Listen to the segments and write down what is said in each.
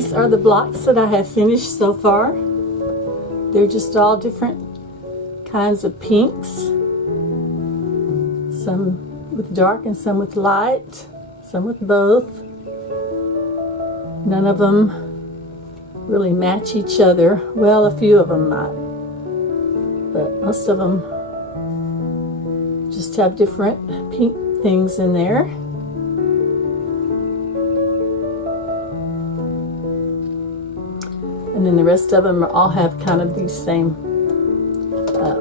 these are the blocks that I have finished so far. They're just all different kinds of pinks. Some with dark and some with light. Some with both. None of them really match each other. Well, a few of them might. But most of them just have different pink things in there. And then the rest of them all have kind of these same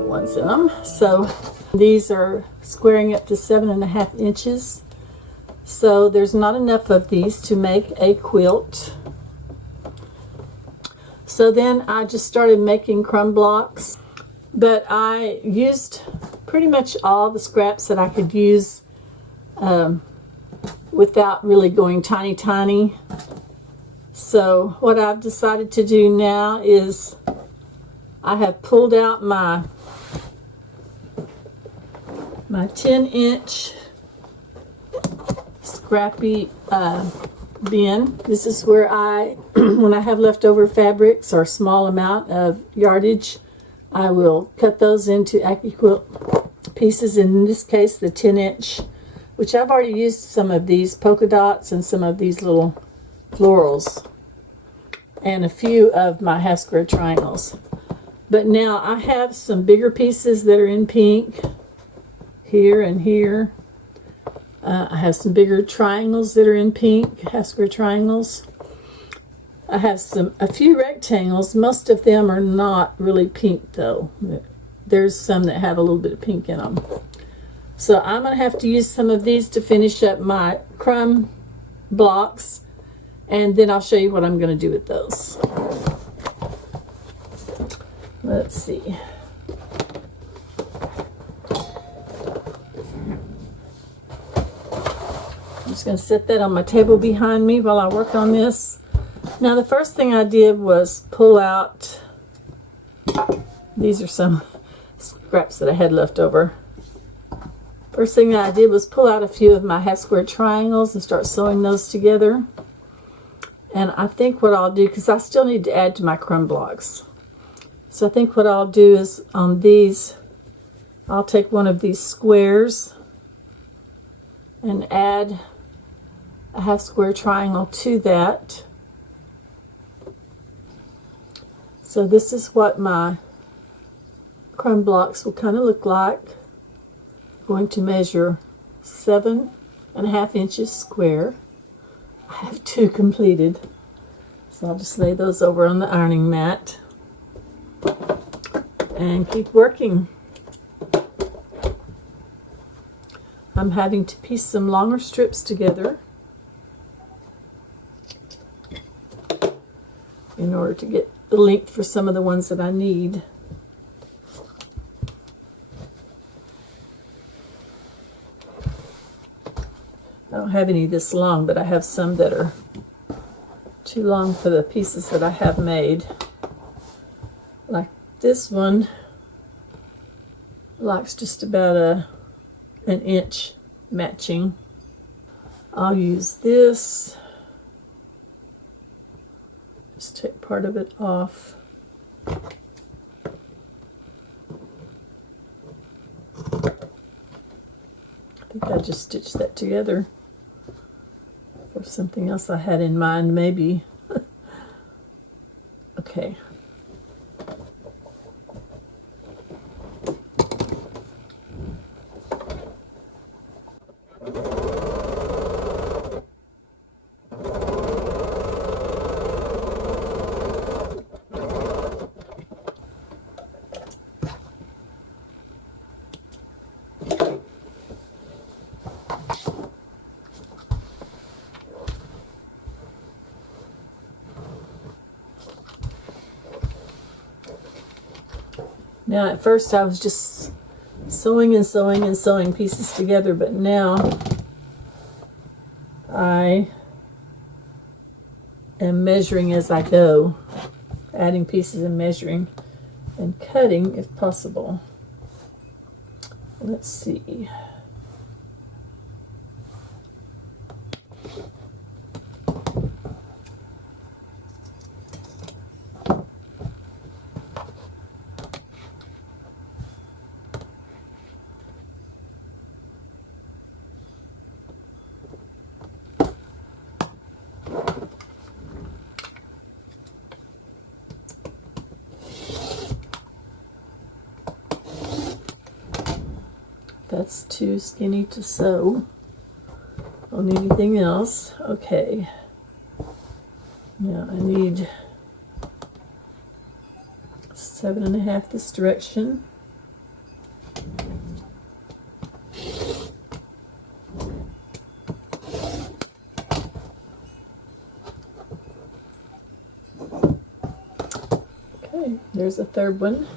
ones in them. So these are squaring up to 7.5 inches. So there's not enough of these to make a quilt. So then I just started making crumb blocks. But I used pretty much all the scraps that I could use without really going tiny. So what I've decided to do now is I have pulled out my 10-inch Scrappy bin. This is where I, when I have leftover fabrics or a small amount of yardage, I will cut those into AccuQuilt pieces. In this case, the 10-inch, which I've already used some of these polka dots and some of these little florals and a few of my half square triangles. But now I have some bigger pieces that are in pink here and here. I have some bigger triangles that are in pink, half square triangles. I have a few rectangles. Most of them are not really pink though. There's some that have a little bit of pink in them. So I'm going to have to use some of these to finish up my crumb blocks, and then I'll show you what I'm going to do with those. Let's see. I'm just going to set that on my table behind me while I work on this. Now the first thing I did was pull out, these are some scraps that I had left over. First thing that I did was pull out a few of my half square triangles and start sewing those together. And I think what I'll do, because I still need to add to my crumb blocks. So I think what I'll do is on these, I'll take one of these squares and add a half square triangle to that. So this is what my crumb blocks will kind of look like. I'm going to measure 7.5 inches square. I have 2 completed. So I'll just lay those over on the ironing mat and keep working. I'm having to piece some longer strips together in order to get the length for some of the ones that I need. I don't have any this long, but I have some that are too long for the pieces that I have made. Like this one likes just about an inch matching. I'll use this. Just take part of it off. I think I just stitched that together for something else I had in mind, maybe. Okay. Now at first I was just sewing and sewing and sewing pieces together, but now I am measuring as I go, adding pieces and measuring and cutting if possible. Let's see. That's too skinny to sew on anything else. Okay. Now I need 7.5 this direction. Okay, there's a third one.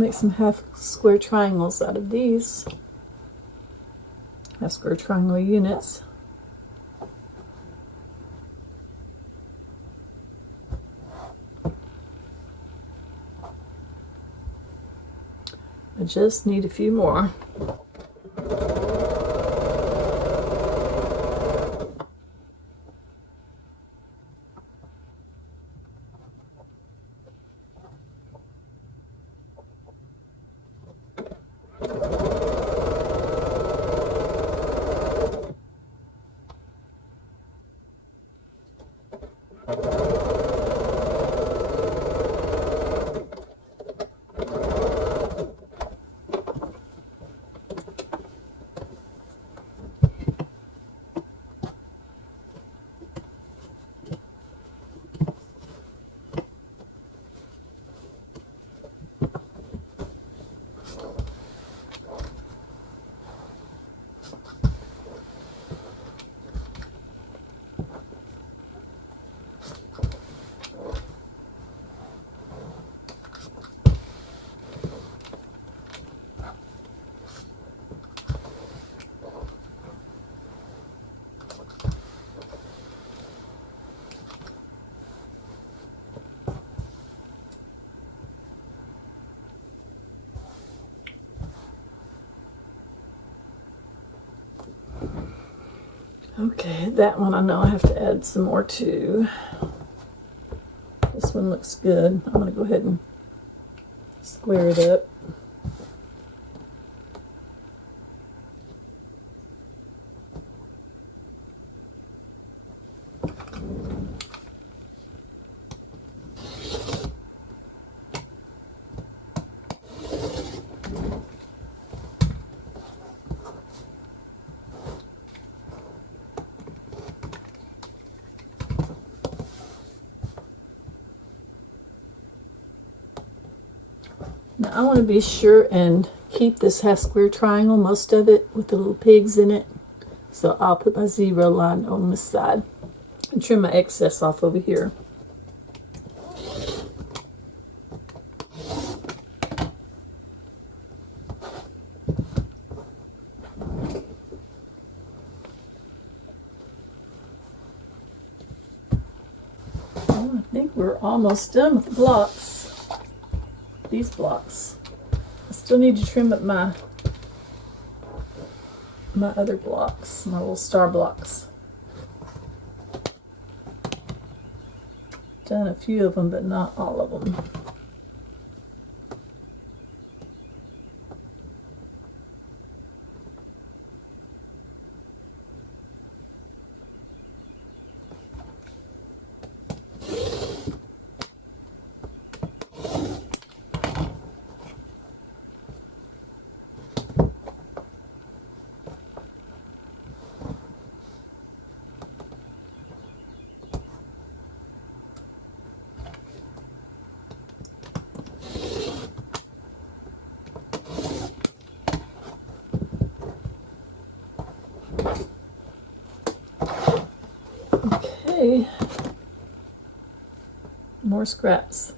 Make some half square triangles out of these. Half square triangle units. I just need a few more. Okay, that one I know I have to add some more to. This one looks good. I'm going to go ahead and square it up. Now I want to be sure and keep this half square triangle, most of it, with the little pigs in it. So I'll put my 0 line on this side and trim my excess off over here. Well, I think we're almost done with the blocks. These blocks. I still need to trim up my other blocks, my little star blocks. Done a few of them, but not all of them. Okay, more scraps.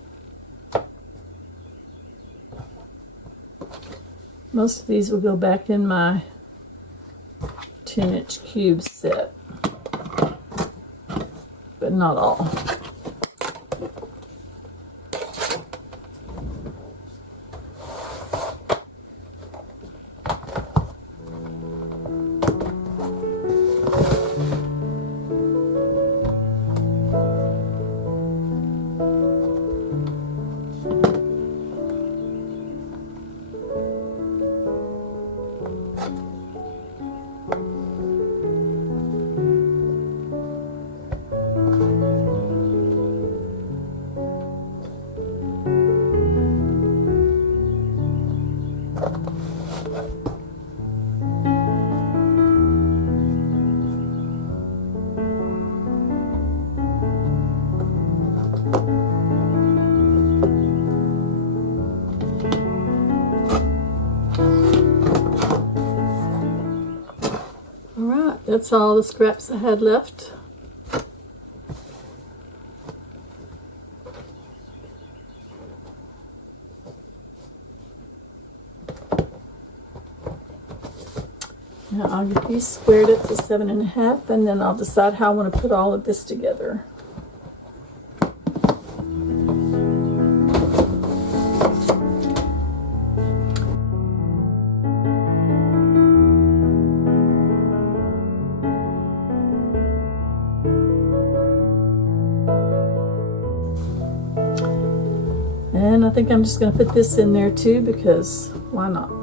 Most of these will go back in my 10-inch cube set, but not all. Alright, that's all the scraps I had left. Now I'll get these squared up to 7.5, and then I'll decide how I want to put all of this together. And I think I'm just going to put this in there too, because why not?